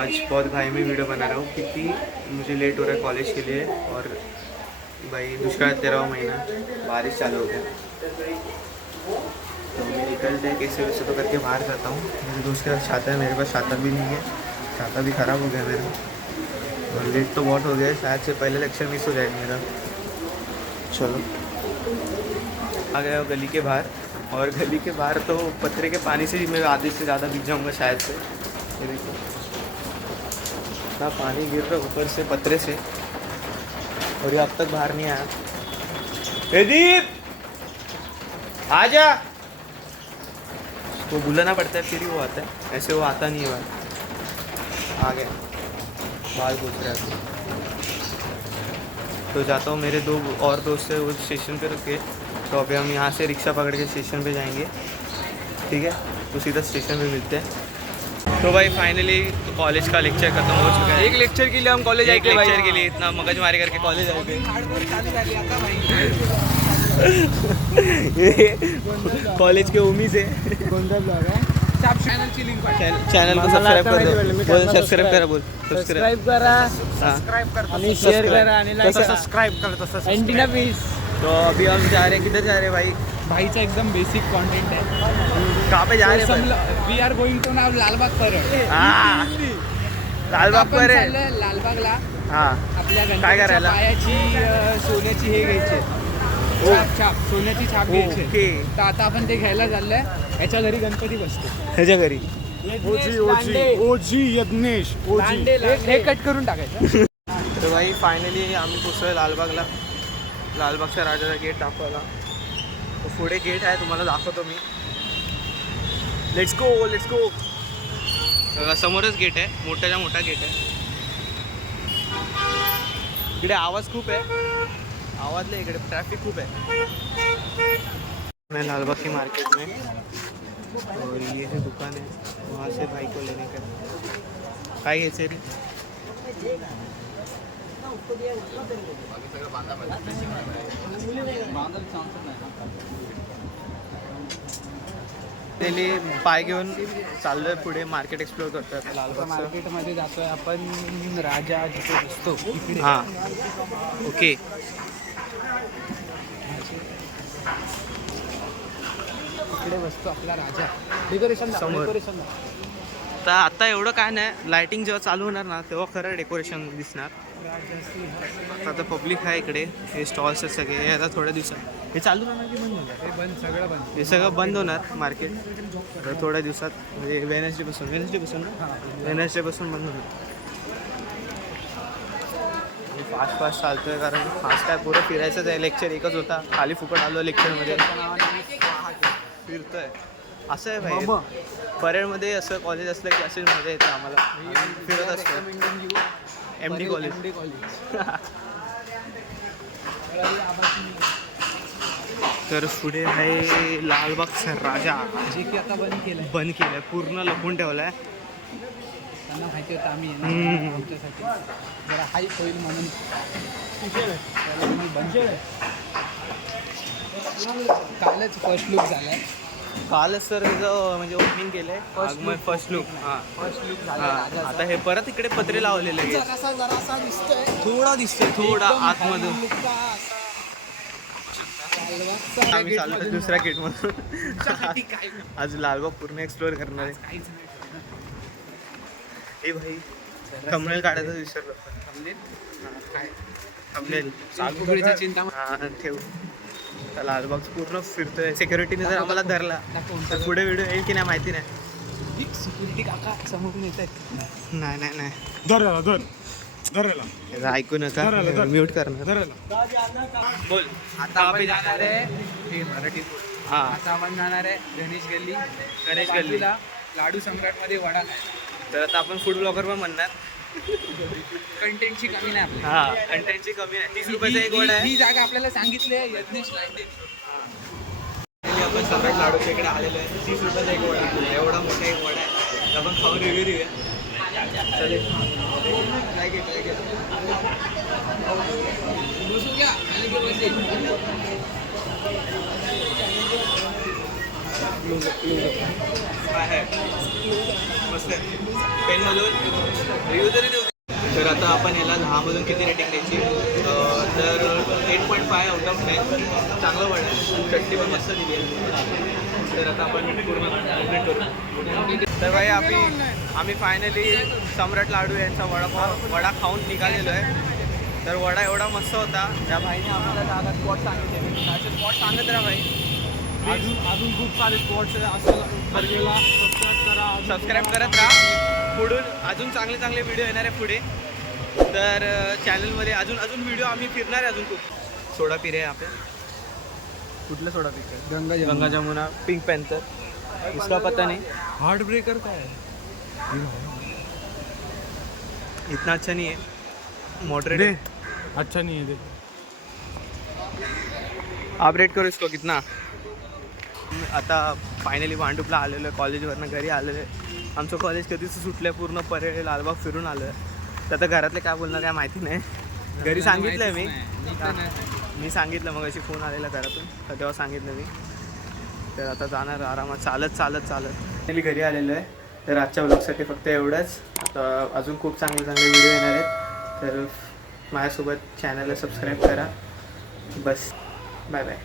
आज बहुत भाई में वीडियो बना रहा हूँ क्योंकि मुझे लेट हो रहा है कॉलेज के लिए। और भाई दुष्काळ 13वां महीना, बारिश चालू हो गया तो मैं निकलते हैं कैसे वैसे तो करके बाहर जाता हूँ। मेरे दोस्त का छाता है, मेरे पास छाता भी नहीं है, छाता भी ख़राब हो गया मेरा और लेट तो बहुत हो गया, शायद से पहले लेक्चर मिस हो जाएगा मेरा। चलो आ गया गली के बाहर, और गली के बाहर तो पत्थरे के पानी से ही मैं आधे से ज़्यादा भीग जाऊँगा शायद से। ये देखो इतना पानी गिर रहा ऊपर से पत्थरे से, और ये अब तक बाहर नहीं आया। प्रदीप आजा, उसको बुलाना पड़ता है फिर ही वो आता है, ऐसे वो आता नहीं है बाहर। आ गया, बाल पूछ रहा है तो जाता हूँ। मेरे दो और दोस्त है वो स्टेशन पे रुके, तो अभी हम यहाँ से रिक्शा पकड़ के स्टेशन पे जाएंगे, ठीक है? तो सीधा स्टेशन पे मिलते हैं। तो भाई फाइनली तो कॉलेज का लेक्चर खत्म हो चुका है। एक लेक्चर के लिए हम कॉलेज आए थे, लेक्चर के लिए इतना मगज मारी करके कॉलेज आए थे। कॉलेज के उम्मीद से चॅनल को सबस्क्राइब कर, सबस्क्राइब करा, बोल सबस्क्राइब करा, आणि शेअर करा आणि लाईक करा, सबस्क्राइब करा एंटीना पीस। तो अभी हम जा रहे हैं, किधर जा रहे हैं भाई? भाईचा एकदम बेसिक कंटेंट है। कहाँ पे जा रहे हैं? We are going to now Lalbaug Parel. हाँ लालबाग पर आहे, लालबागला हाँ आपल्या काय गणपतीच्या करायला? पायाची सोन्याची हे घ्यायची, छाप सोन्याची छाप घ्यायची। ओके, तर आता आपण ते घ्यायला चाललंय, याच्या घरी गणपती बसतो, ह्याच्या घरी ओजी यज्ञेश हे कट करून टाकायचं। तर भाई फायनली आम्ही पोचलोय लालबागला, लालबागच्या राजाचा गेट दाखवायला। तो पुढे गेट आहे, तुम्हाला दाखवतो मी। Let's go let's go. समोरच गेट आहे, मोठ्याच्या मोठा गेट आहे। इकडे आवाज खूप आहे, आवाज नाही, इकडे ट्रॅफिक खूप है। मैं लालबाग की मार्केट में, और ये जो दुकान है वहाँ से भाई को लेने का काय घ्यायचं रे? त्याने पाय घेऊन चाललोय पुढे, मार्केट एक्सप्लोर करतोय लालबाग मार्केटमध्ये जातोय आपण, राजा जिथे बसतो इकडे। हां ओके, इकडे बसतो आपला राजा। डेकोरेशन समोर. डेकोरेशन तर आता एवढं काय नाही, लाइटिंग जेव्हा चालू होणार ना तेव्हा खरं डेकोरेशन दिसणार। आता तर पब्लिक आहे इकडे, हे स्टॉल्स आहेत सगळे, हे आता थोड्या दिवसात हे चालू राहणार की बंद होणार? हे बंद, सगळं बंद, हे सगळं बंद होणार मार्केट तर थोड्या दिवसात, म्हणजे वेनसडेपासून ना, वेनसडेपासून बंद होणार। फास्ट चालतोय कारण फास्ट काय पुरं फिरायचंच आहे, लेक्चर एकच होता, खाली फुकट आलो लेक्चरमध्ये फिरतोय। असं आहे भाई, परेडमध्ये असं कॉलेज असलं की असेच मजा येते आम्हाला, फिरत असतो। MD कॉलेज तर पुढे आहे लालबागचा राजा, जे की आता बंद केलंय, बंद केलंय, पूर्ण लपवून ठेवलाय। त्यांना माहिती होतं आम्ही येणार आमच्यासाठी, जरा हाईप होईल म्हणून त्याला मी बंद केलंय। कालच फर्स्ट लुक झालाय, कालच सर त्याचं म्हणजे ओपनिंग केलंय, फर्स्ट लुक। हां फर्स्ट लुक झाला हां, राजाचा। आता हे परत इकडे पत्रे लावलेले आहेत, जरासा दिसतोय, थोडा दिसतोय, थोडा आतमधून। आम्ही चाललो दुसऱ्या गेटमधून, आज लालबाग पूर्ण एक्सप्लोअर करणार आहे। ए भाई थंबनेल काढायचं विसरलो, थंबनेल चिंता हां ठेव। तर लालबाग पूर्ण फिरतोय, सिक्युरिटीने जर आम्हाला धरला तर पुढे व्हिडिओ येईल की नाही माहिती नाही। सिक्युरिटी काका समोरून येत आहेत। नाही धरला याचं ऐकू नका, म्यूट करणार। बोल आता आपण जाणार आहे, हे मराठी बोल। हां आता आपण जाणार आहे गणेश गल्ली, गणेश गल्ली। लाडू सम्राटमध्ये वडा खाय। तर आता आपण फूड ब्लॉगर पण म्हणणार, कंटेंटची कमी नाही आपली। हां कंटेंटची कमी नाही। 30 रुपयाचा एक वडा आहे। ही जागा आपल्याला सांगितली आहे यज्ञेश लांडे। आपण सम्राट लाडूच्या इकडे आलेलो आहे, 30 रुपयाचा एक वडा आहे, एवढा मोठा एक वडा आहे। आपण खाऊन रिव्ह्यू देऊया, चालेल? काय घे बसू क्या खाली के बसे। काय आहे मस्त आहे, पेनमधून रिव्ह्यू तरी देऊ. तर आता आपण याला 10मधून किती रेटिंग द्यायची, तर 8.5 आउट ऑफ 10. चांगलं वाटलं, चटणी पण मस्त दिली आहे. तर आता आपण पूर्ण कंप्लीट करू. तर भाई आम्ही फायनली सम्राट लाडू यांचा वडा खाऊन निघालेलो आहे. तर वडा एवढा मस्त होता, त्या भाईने आम्हाला जागा स्पॉट सांगितले. त्याचे स्पॉट सांगत राहा भाई. अजून खूप सारे स्पॉट्स असं सबस्क्राईब करत राहा. पुढून अजून चांगले चांगले व्हिडिओ येणार आहे पुढे. तर चॅनलमध्ये अजून व्हिडिओ आम्ही फिरणार आहे. अजून खूप सोडा पी रे आपल्या. कुठलं सोडा पी? गंगा जमुना, पिंक पॅन्थर, इसका पता नहीं. हार्ट ब्रेकर काय इतना अच्छा नहीं है, मॉडरेट. अच्छा नहीं है देख. आप रेट करो इसको कितना. आता फायनली भांडूपला आलेलो आहे, कॉलेजवरनं घरी आलेलो आहे. आमचं कॉलेज कधीच सुटलं आहे, पूर्ण परेड लालबाग फिरून आलो आहे. तर आता घरातले काय बोलणार काय माहिती नाही. घरी सांगितलं आहे मी सांगितलं मग अशी फोन आलेला घरातून, तर तेव्हा सांगितलं मी. तर आता जाणार आरामात चालत फायनली घरी आलेलो आहे. तर आजच्या व्लॉगसाठी फक्त एवढंच. आता अजून खूप चांगले व्हिडिओ येणार आहेत. तर माझ्यासोबत चॅनलला सबस्क्राईब करा. बस, बाय बाय.